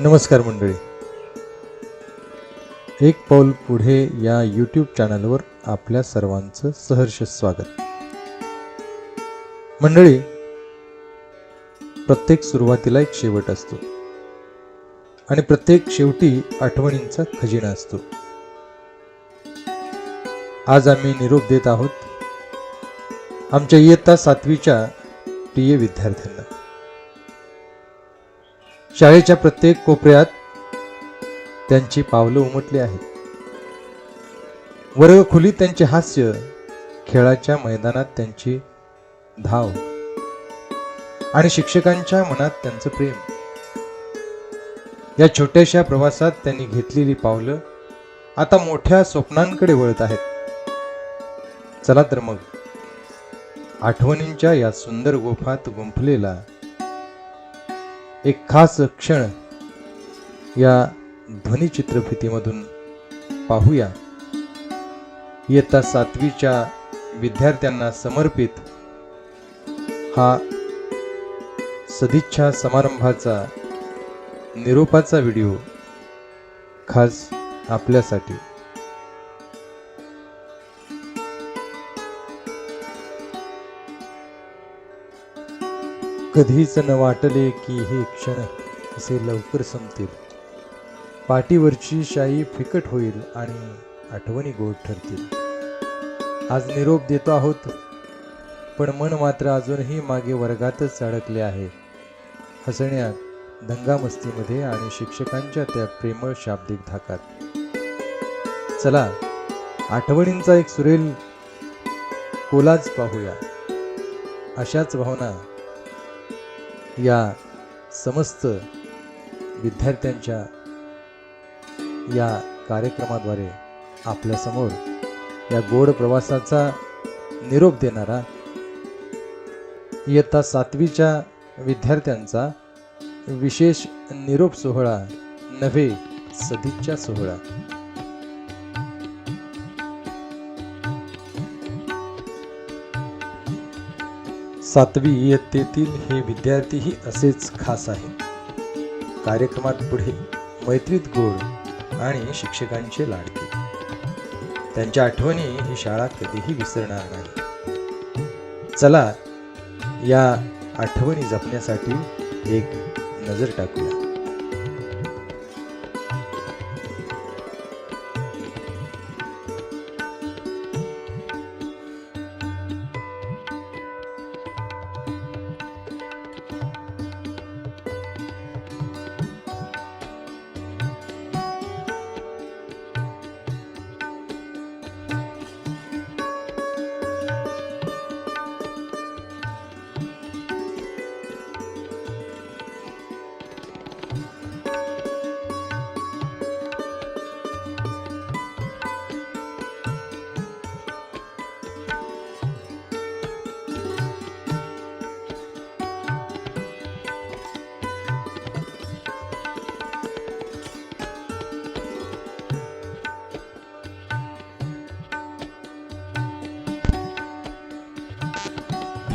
नमस्कार मंडळी. एक पाऊल पुढे या यूट्यूब चॅनलवर आपल्या सर्वांचं सहर्ष स्वागत. मंडळी प्रत्येक सुरुवातीला एक शेवट असतो. आणि प्रत्येक शेवटी आठवणींचा खजिना असतो. आज आम्ही निरोप देत आहोत आमच्या इयत्ता सातवीच्या प्रिय विद्यार्थ्यांना. शाळेच्या प्रत्येक कोपऱ्यात त्यांची पावलं उमटली आहेत. वर्गखोलीत त्यांचे हास्य खेळाच्या मैदानात त्यांची धाव आणि शिक्षकांच्या मनात त्यांचं प्रेम. या छोट्याशा प्रवासात त्यांनी घेतलेली पावलं आता मोठ्या स्वप्नांकडे वळत आहेत. चला तर मग आठवणींच्या या सुंदर गोफात गुंफलेला एक खास क्षण या ध्वनिचित्रफितीमधून पाहूया. इयत्ता सातवीच्या विद्यार्थ्यांना समर्पित हा सदिच्छा समारंभाचा निरोपाचा व्हिडिओ खास आपल्यासाठी. कधीच न वाटले की हे क्षण असे लवकर संपतील. पाठीवरची शाई फिकट होईल आणि आठवणी गोड ठरतील. आज निरोप देतो आहोत पण मन मात्र अजूनही मागे वर्गातच अडकले आहे. हसण्यात दंगामस्तीमध्ये आणि शिक्षकांच्या त्या प्रेमळ शाब्दिक धाकात. चला आठवणींचा एक सुरेल कोलाज पाहूया. अशाच भावना या समस्त विद्यार्थ्यांच्या या कार्यक्रमाद्वारे आपल्यासमोर या गोड प्रवासाचा निरोप देणारा इयत्ता सातवीच्या विद्यार्थ्यांचा विशेष निरोप सोहळा नव्हे सदिच्छा सोहळा. सातवी इयत्तेतील हे विद्यार्थीही असेच खास आहेत. कार्यक्रमात पुढे मैत्रीत गोड आणि शिक्षकांचे लाडके. त्यांच्या आठवणी ही शाळा कधीही विसरणार नाही. चला या आठवणी जपण्यासाठी एक नजर टाकूया.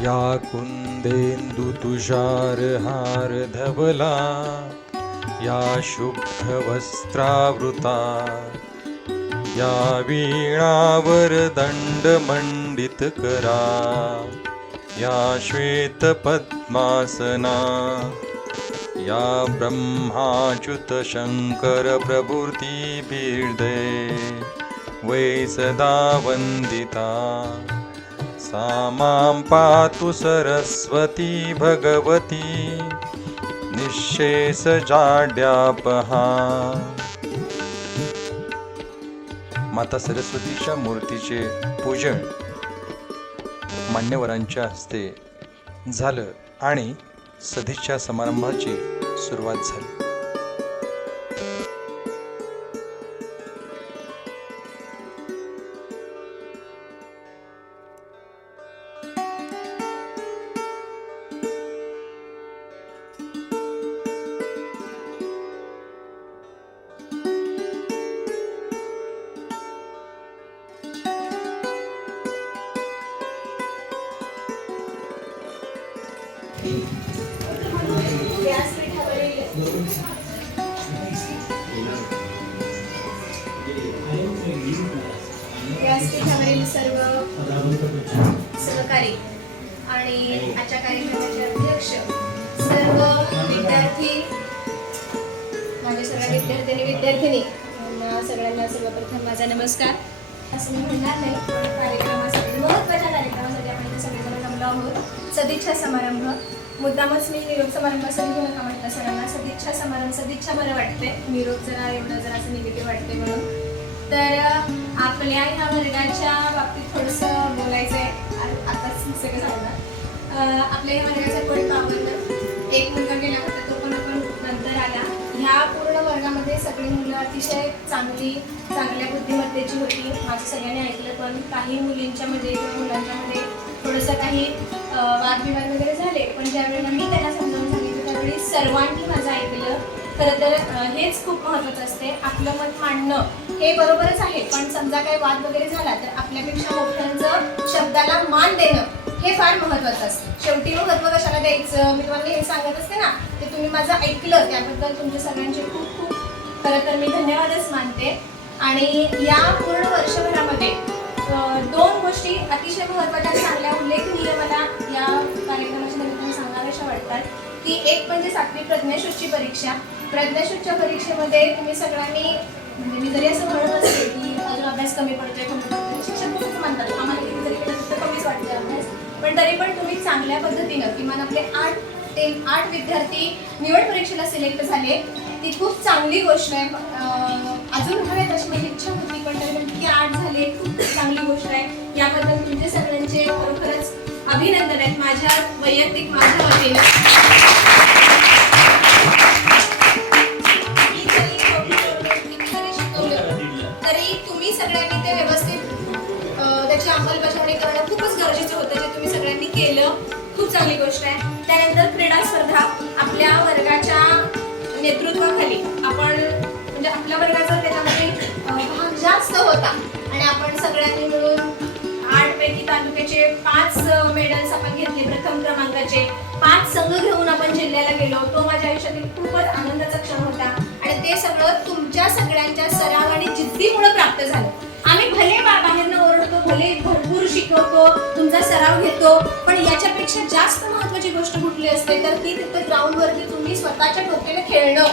या कुंदेंदु तुषार हार धवला या शुभ्र वस्त्रावृता या वीणावर दंड मंडित करा या श्वेत पद्मासना या ब्रह्माच्युत शंकर प्रभूती बिर्दे वै सदा वंदिता। सा मां पातु सरस्वती भगवती निःशेषजाड्यापहा माता सरस्वतीच्या मूर्तीचे पूजन मान्यवरांच्या हस्ते झालं आणि सदिच्छा समारंभाची सुरुवात झाली. व्यासपीठावरील सर्व सहकारी आणि आजच्या कार्यक्रमाचे अध्यक्ष सर्व विद्यार्थी माझ्या सर्व विद्यार्थ्यांनी विद्यार्थिनी सगळ्यांना सर्वप्रथम माझा नमस्कार. असं मी म्हणणार नाही कार्यक्रमासाठी महत्त्वाच्या कार्यक्रमासाठी आपण इथे सगळेजण जमलो आहोत. सदिच्छा समारंभ. मुद्दामच मी निरोप समारंभ असं का नका म्हटलं सगळ्यांना सदिच्छा समारंभ सदिच्छा बरं वाटते निरोप जरा एवढं जरा असं निगेटिव्ह वाटते म्हणून. तर आपल्या ह्या वर्गाच्या बाबतीत थोडंसं बोलायचं आहे आताच सगळं सांगणार आपल्या ह्या वर्गाचा पण आवडलं एक मुलगा गेला होता तो पण आपण नंतर आला. ह्या पूर्ण वर्गामध्ये सगळी मुलं अतिशय चांगली चांगल्या बुद्धिमत्तेची होती. माझं सगळ्यांनी ऐकलं पण काही मुलींच्यामध्ये किंवा मुलांच्यामध्ये थोडंसं काही वादविवाद वगैरे झाले. पण ज्यावेळेला मी त्यांना समजावून सांगितलं त्यावेळी सर्वांनी माझं ऐकलं. खरं तर हेच खूप महत्त्वाचं असते. आपलं मत मांडणं हे बरोबरच आहे. पण समजा काही वाद वगैरे झाला तर आपल्यापेक्षा मोठ्यांचं शब्दाला मान देणं हे फार महत्त्वाचं असतं. शेवटी महत्त्व कशाला द्यायचं? मी तुम्हाला हे सांगत असते ना ते तुम्ही माझं ऐकलं त्याबद्दल तुमचे सगळ्यांचे खूप खूप खरं तर मी धन्यवादच मानते. आणि या पूर्ण वर्षभरामध्ये दोन गोष्टी अतिशय महत्त्वाच्या चांगल्या उल्लेखनीय मला या कार्यक्रमाच्या निमित्ताने सांगाव्याशा वाटतात. की एक म्हणजे सातवी प्रज्ञाशोधची परीक्षा. प्रज्ञाशोधच्या परीक्षेमध्ये तुम्ही सगळ्यांनी म्हणजे मी जरी असं म्हणत असते की अजून अभ्यास कमी पडतोय कमी पडतोय शिक्षक म्हणतात. आम्हाला किती जरी केलं तर कमीच वाटतं अभ्यास. पण तरी पण तुम्ही चांगल्या पद्धतीनं किमान आपले आठ ते आठ विद्यार्थी निवड परीक्षेला सिलेक्ट झाले. ती खूप चांगली गोष्ट आहे. अजून हवेत अशी माझी इच्छा होती पण तरी पण किती आठ झाले खूप चांगली गोष्ट आहे. याबद्दल तुमचे सगळ्यांचे खरोखरच अभिनंदन आहेत. माझ्या वैयक्तिक माझ्या वतीने. सगळ्यांनी ते व्यवस्थित त्याची अंमलबजावणी करणं खूपच गरजेचं होतं जे तुम्ही सगळ्यांनी केलं. खूप चांगली गोष्ट आहे. त्यानंतर क्रीडा स्पर्धा आपल्या वर्गाच्या नेतृत्वाखाली. आपण म्हणजे आपल्या वर्गाचा त्याच्यामध्ये भाग जास्त होता. आणि आपण सगळ्यांनी मिळून आठ पैकी तालुक्याचे पाच मेडल्स आपण घेतले. प्रथम क्रमांकाचे पाच संघ घेऊन आपण जिल्ह्याला गेलो. तो माझ्या आयुष्यातील खूपच आनंदाचा क्षण होता. आणि ते सगळं तुमच्या सगळ्यांच्या सराव आणि जिद्दीमुळे प्राप्त झालं. आम्ही भले बाबाहेरनं ओरडतो भले भरपूर शिकवतो तुमचा सराव घेतो पण याच्यापेक्षा जास्त महत्वाची गोष्ट कुठली असते तर ती तिथं ग्राउंडवरती तुम्ही स्वतःच्या डोक्याने खेळणं.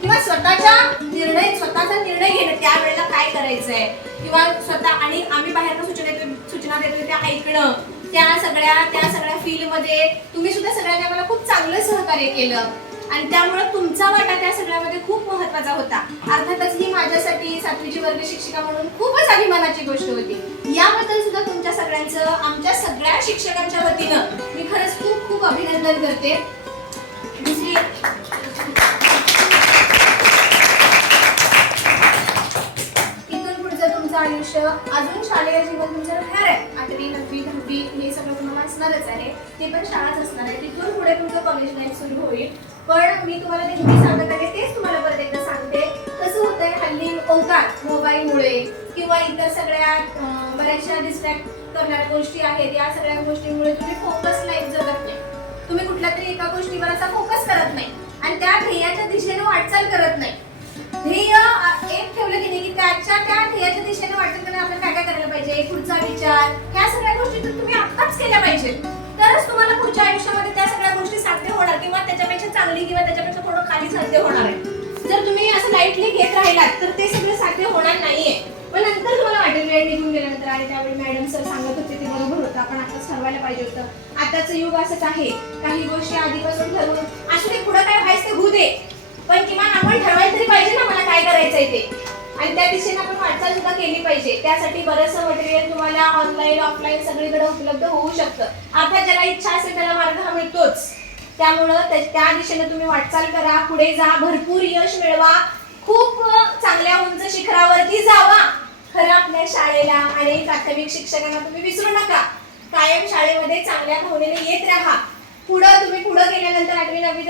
किंवा स्वतःच्या निर्णय स्वतःचा निर्णय घेणं त्यावेळेला काय करायचंय? किंवा स्वतः आणि आम्ही बाहेरनं सूचना देतो सूचना देतो त्या ऐकणं. त्या सगळ्या त्या सगळ्या फील्डमध्ये तुम्ही सुद्धा सगळ्यांनी आम्हाला खूप चांगलं सहकार्य केलं. आणि त्यामुळे तुमचा वाटा त्या सगळ्यामध्ये खूप महत्त्वाचा होता. अर्थातच ही माझ्यासाठी सातवीची वर्ग शिक्षिका म्हणून खूपच अभिमानाची गोष्ट होती. याबद्दल सुद्धा तुमच्या सगळ्यांचं आमच्या सगळ्या शिक्षकांच्या वतीनं मी खरंच खूप खूप अभिनंदन करते. दुसरी इथून पुढचं तुमचं आयुष्य अजून शालेय जीवन तुमचं राहणार आहे. आठवी नववी दहावी हे सगळं असणारच आहे. ते पण शाळाच असणार आहे. तिथून पुढे तुमचं कॉलेज लाईफ सुरू होईल. पण मी तुम्हाला नेहमी सांगत आहे तेच तुम्हाला परत एकदा सांगते. कसं होतंय हल्ली ओंकार मोबाईलमुळे किंवा इतर सगळ्या बऱ्याचशा डिस्ट्रॅक्ट करणाऱ्या गोष्टी आहेत. या सगळ्या गोष्टींमुळे तुम्ही फोकस लाईफ जगत नाही. तुम्ही कुठल्या तरी एका गोष्टीवर असा फोकस करत नाही. आणि त्या ध्येयाच्या दिशेने वाटचाल करत नाही. ध्येय एक ठेवलं की नाही की त्याच्या त्या ध्येयाच्या दिशेने वाटचाल करण्यासाठी आपण काय काय करायला पाहिजे? पुढचा विचार. ह्या सगळ्या गोष्टी तर तुम्ही आत्ताच केल्या पाहिजेत. तरच तुम्हाला पुढच्या आयुष्यामध्ये त्या सगळ्या गोष्टी साध्य होणार किंवा त्याच्यापेक्षा चांगली किंवा त्याच्यापेक्षा थोडं खाली साध्य होणार आहे जर तुम्ही असं लाईटली घेत राहिलात तर ते सगळं साध्य होणार नाहीये. पण नंतर तुम्हाला वाटेल वेळ निघून गेल्यानंतर. आणि त्यावेळी मॅडम सर सांगत होते ते बरोबर होतं. आपण आताच ठरवायला पाहिजे होतं. आताचं युग असंच आहे. काही गोष्टी आधीपासून ठरवून असू दे पुढं काय व्हायचं ते होऊ दे. पण किमान आपण ठरवायला तरी पाहिजे ना मला काय करायचंय ते. आणि त्या दिशेने आपण वाटचाल सुद्धा केली पाहिजे. त्यासाठी बरंचसं मटेरियल तुम्हाला ऑनलाईन ऑफलाईन सगळीकडे उपलब्ध होऊ शकतं. आता ज्याला इच्छा असेल त्याला मार्ग हा मिळतोच. त्यामुळं त्या त्या दिशेने तुम्ही वाटचाल करा. पुढे जा. भरपूर यश मिळवा. खूप चांगल्या उंच शिखरावरती जावा. खरं आपल्या शाळेला आणि प्राथमिक शिक्षकांना तुम्ही विसरू नका. कायम शाळेमध्ये चांगल्या भावनेने येत राहा. पुढं तुम्ही पुढं गेल्यानंतर आठवी नववी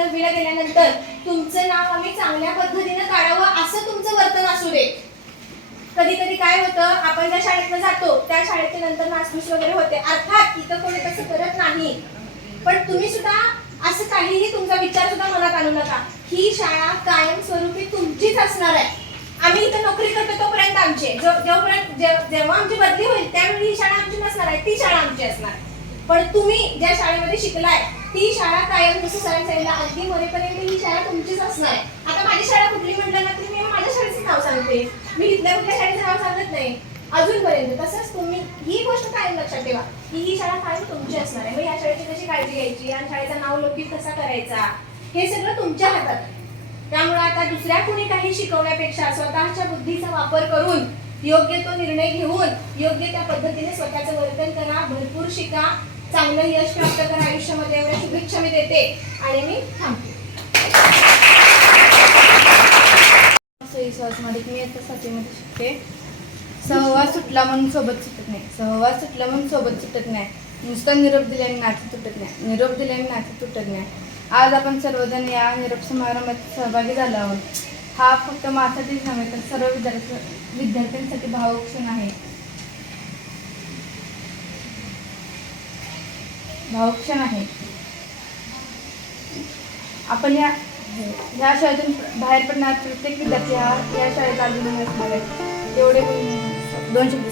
तर तुमचं नाव आम्ही चांगल्या पद्धतीनं काढावं असं तुमचं वर्तन असू दे. कधी कधी काय होतं आपण ज्या शाळेतनं जातो त्या शाळेच्या नंतर नासधूस वगैरे होते. अर्थात इथं कोणी तसं करत नाही. पण तुम्ही सुद्धा असं काहीही तुमचा विचार सुद्धा मनात आणू नका. ही शाळा कायमस्वरूपी तुमचीच असणार आहे. आम्ही इथं नोकरी करतो तोपर्यंत आमचे. जो- जोपर्यंत जेव्हा आमची बदली होईल त्यावेळी ही शाळा आमची नसणार आहे ती शाळा आमची असणार. आहे. पण तुम्ही ज्या शाळेमध्ये शिकलाय ती शाळा कायम जसं सरांनी सांगितलं अगदी मरेपर्यंत ही शाळा तुमचीच असणार. आहे आता माझी शाळा कुठली म्हटलं ना तरी मी माझ्या शाळेचं नाव सांगते. मी इथल्या कुठल्या शाळेचं नाव सांगत नाही. अजूनपर्यंत. तसंच तुम्ही ही गोष्ट कायम लक्षात ठेवा. की ही शाळा कायम तुमची असणार आहे. मग या शाळेची कशी काळजी घ्यायची? आणि शाळेचा नाव लौकिक कसा करायचा? हे सगळं तुमच्या हातात आहे. त्यामुळे आता दुसऱ्या कुणी काही शिकवण्यापेक्षा स्वतःच्या बुद्धीचा वापर करून योग्य तो निर्णय घेऊन योग्य त्या पद्धतीने स्वतःचं वर्तन करा भरपूर शिका. चांगलं यश प्राप्त करा आयुष्यामध्ये एवढ्या शुभेच्छा मी देते आणि मी थांबते. मी आता सातवीमध्ये शिकते. सहवास सुटला म्हणून सोबत सुटत नाही. सहवास सुटला म्हणून सोबत सुटत नाही. नुसता निरोप दिल्याने नातं तुटत नाही. निरोप दिल्याने नातं तुटत नाही. आज आपण सर्वजण या निरोप समारंभात सहभागी झालो आहोत. हा फक्त माझ्यासाठीच नव्हे तर सर्व विद्यार्थी विद्यार्थ्यांसाठी भावक्षण आहे. भावक्षण आहे. आपण या ह्या शाळेतून बाहेर पडणार प्रत्येक विद्यार्थी हा या शाळेत अजून असणार आहे. एवढे दोन शब्द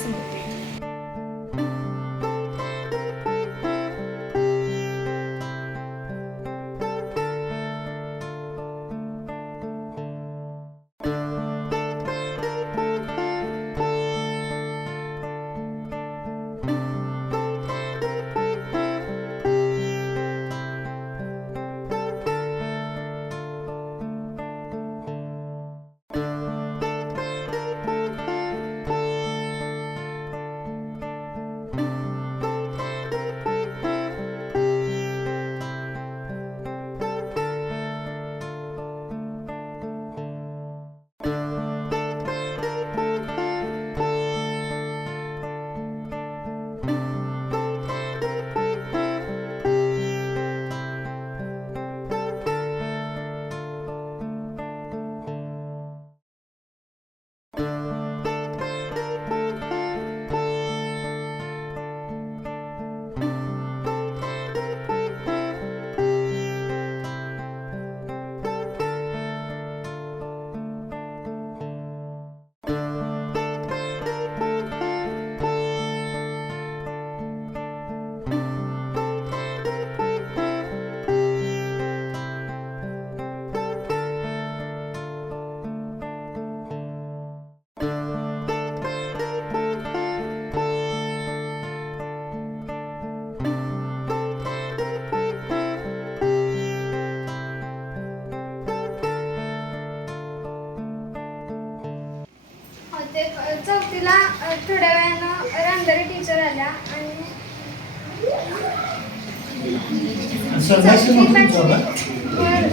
होते चौथीला थोड्या वेळानं रांधारी टीचर आल्या आणि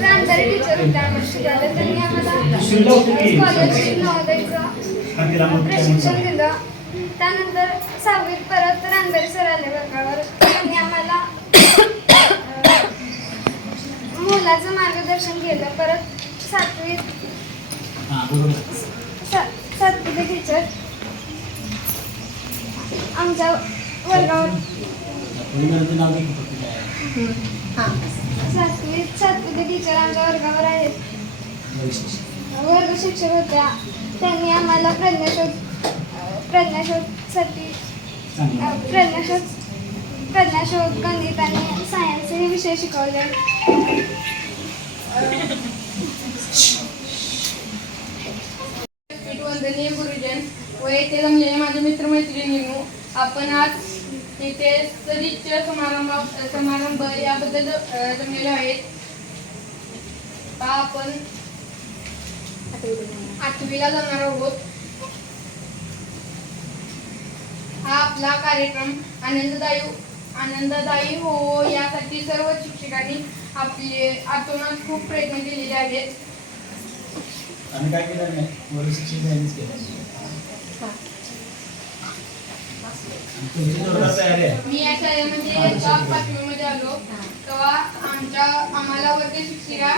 रांधारी टीचर होत्या आम्हाला त्यांनी? स्कॉलरशिप नवोदयचं प्रशिक्षण दिलं. त्यानंतर सहावीत परत रांधारी सर आले वर्गावर त्यांनी आम्हाला मुलाचं मार्गदर्शन केलं. परत सातवीत हा, बरोबर. सा- सातवीचे टीचर आमच्या वर्गावर काय. सातवी सातवीचे टीचर आमच्या वर्गावर आहेत. वर्ग शिक्षक होत्या त्यांनी आम्हाला प्रज्ञाशोध प्रज्ञाशोधसाठी प्रज्ञाशोध प्रज्ञाशोध गणित आणि सायन्स हे विषय शिकवले येथे जमलेले माझे मित्रमैत्रिणींनो आपण आज इथे सदिच्छा समारंभ समारंभ याबद्दल अ, जमलेलो आहेत. आपण. आठवीला जाणार आहोत. हा आपला कार्यक्रम आनंददायी आनंददायी हो यासाठी सर्व शिक्षकांनी आपले आतोनात खूप प्रयत्न केलेले आहेत. आम्ही काय केलं नाही? वर्ग शिक्षक यांनीच केलं तुमची जोरदार तयारी आहे मी या शाळेमध्ये पाचवीमध्ये आलो तेव्हा आमच्या आम्हाला वर्ग शिक्षिका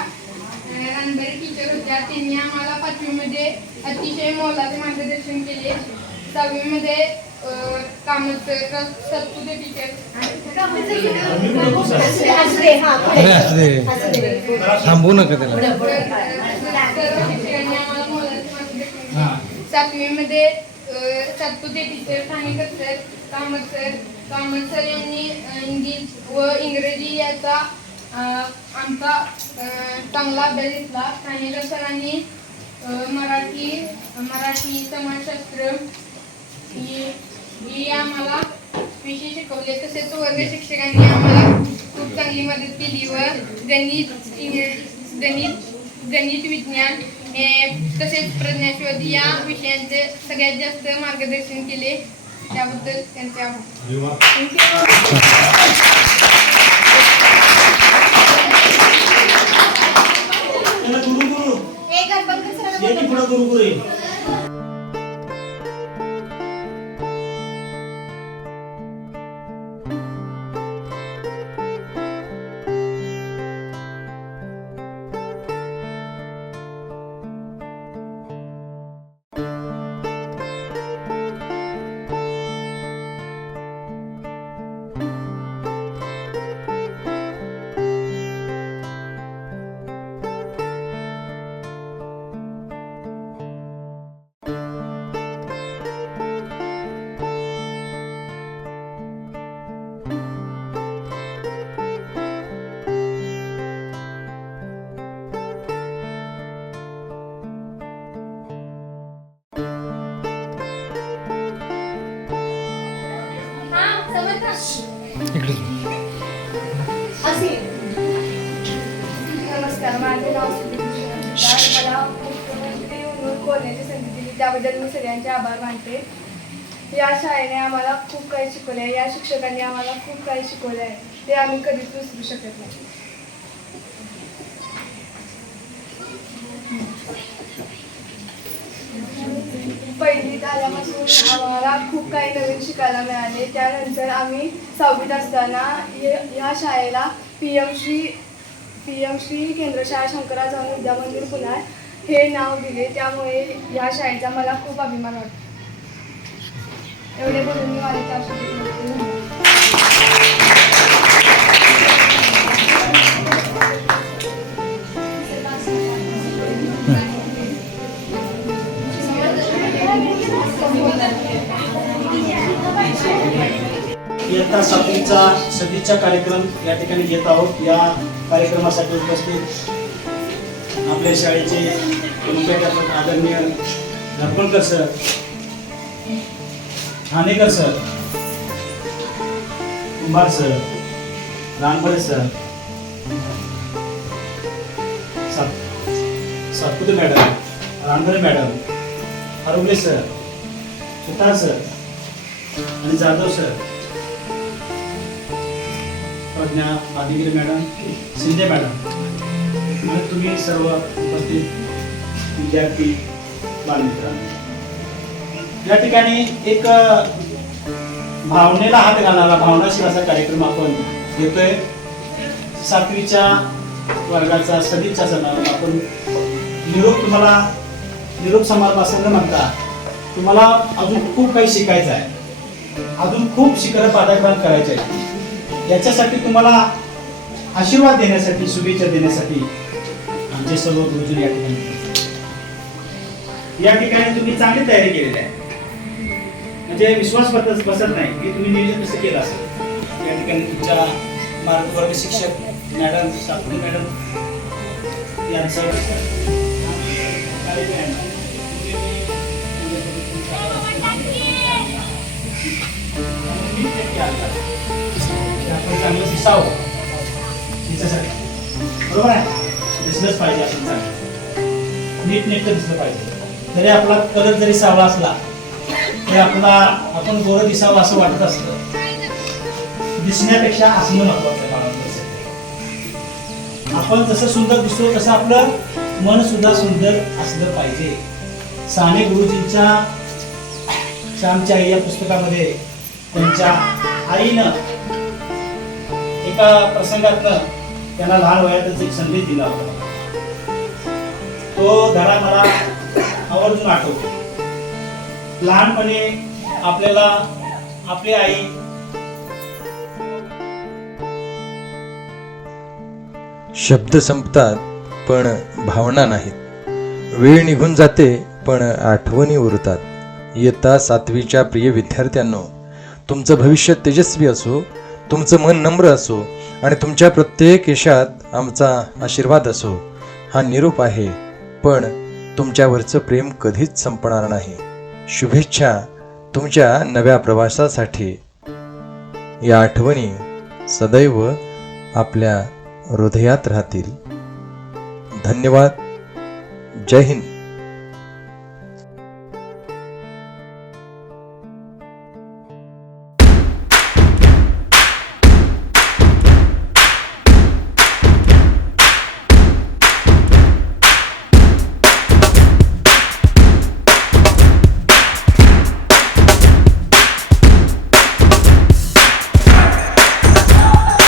रणबरी टीचर होत्या. त्यांनी आम्हाला पाचवीमध्ये अतिशय मोलाचे मार्गदर्शन केले. सहावीमध्ये हा थांबू नका त्याला. सातवीमध्ये अ, Satpute teacher Thanekar sir Kamat sir Kamat sir यांनी इंग्लिश व इंग्रजी याचा आमचा चांगला अभ्यास घेतला. ठाणेकर सरांनी मराठी मराठी समाजशास्त्र ही आम्हाला विषय शिकवले. तसेच वर्ग शिक्षकांनी आम्हाला खूप चांगली मदत केली व गणित गणित गणित विज्ञान हे तसेच प्रज्ञाशोध या विषयांचे सगळ्यात जास्त मार्गदर्शन केले. त्याबद्दल त्यांचे आभार आभार मानते. या शाळेने आम्हाला खूप काही शिकवले आहे. या शिक्षकांनी आम्हाला खूप काही शिकवले आहे. ते आम्ही कधीच विसरू शकत नाही. पहिलीत आल्यापासून आम्हाला खूप काही नवीन शिकायला मिळाले. त्यानंतर आम्ही सहावीत असताना या शाळेला P M Shri P M Shri केंद्रशाळा Shankaracharya जाऊन विद्या मंदिर पुन्हा हे नाव दिले त्यामुळे या शाळेचा मला खूप अभिमान वाटतो. एवढे बोलून मी माझे इयत्ता सातवीचा कार्यक्रम या ठिकाणी घेत आहोत. या कार्यक्रमासाठी उपस्थित आपल्या शाळेचे मुख्याध्यापक आदरणीय Dharmankar sir Thanekar sir Kumbhar sir Ranbade sir सात Satpute madam Ranbade madam Harwale sir Sutar sir आणि Jadhav sir Pradnya Adigiri madam Shinde madam. आणि तुम्ही सर्व उपस्थित विद्यार्थी बालमित्रांनो. या ठिकाणी एक भावनेला हात घालणारा भावनाशील असा कार्यक्रम आपण घेतोय. सातवीच्या वर्गाचा सदिच्छा समारंभ आपण निरोप तुम्हाला निरोप समारंभ असं न म्हणता तुम्हाला अजून खूप काही शिकायचं आहे. अजून खूप शिखर पादाक्रांत करायचे आहे याच्यासाठी तुम्हाला आशीर्वाद देण्यासाठी शुभेच्छा देण्यासाठी आमचे सर्व गुरुजन या ठिकाणी. या ठिकाणी तुम्ही चांगली तयारी केलेली आहे. म्हणजे विश्वास बसत बसत नाही की तुम्ही नियोजन कसं केलं असेल. या ठिकाणी तुमच्या मार्गवर्ग शिक्षक मॅडम सातपुते मॅडम यांचं आपण चांगलं दिसावं. तिच्यासाठी. बरोबर आहे? दिसलंच पाहिजे असं चांगलं नीट नेटकं दिसलं पाहिजे. तरी आपला कलर जरी सावळा असला तरी आपला आपण गोरं दिसावं असं वाटत असलं दिसण्यापेक्षा असणं महत्वाचं आपण जसं सुंदर दिसतो तसं आपलं मन सुद्धा सुंदर असलं पाहिजे. साने गुरुजींच्या श्यामच्या आई या पुस्तकामध्ये त्यांच्या आईनं एका प्रसंगातनं त्यांना लहान वयातच एक संदेश दिला होता. तो धडा मला आवर्जून आठवतो. लहानपणी आपल्याला आपली आई शब्द संपतात पण भावना नाहीत. वेळ निघून जाते पण आठवणी उरतात. येता सातवीच्या प्रिय विद्यार्थ्यांनो तुमचं भविष्य तेजस्वी असो तुमचं मन नम्र असो आणि तुमच्या प्रत्येक यशात आमचा आशीर्वाद असो हा निरोप आहे. पण तुमच्यावरचं प्रेम कधीच संपणार नाही. शुभेच्छा तुमच्या नव्या प्रवासासाठी. या आठवणी सदैव आपल्या हृदयात राहतील. धन्यवाद. जय हिंद.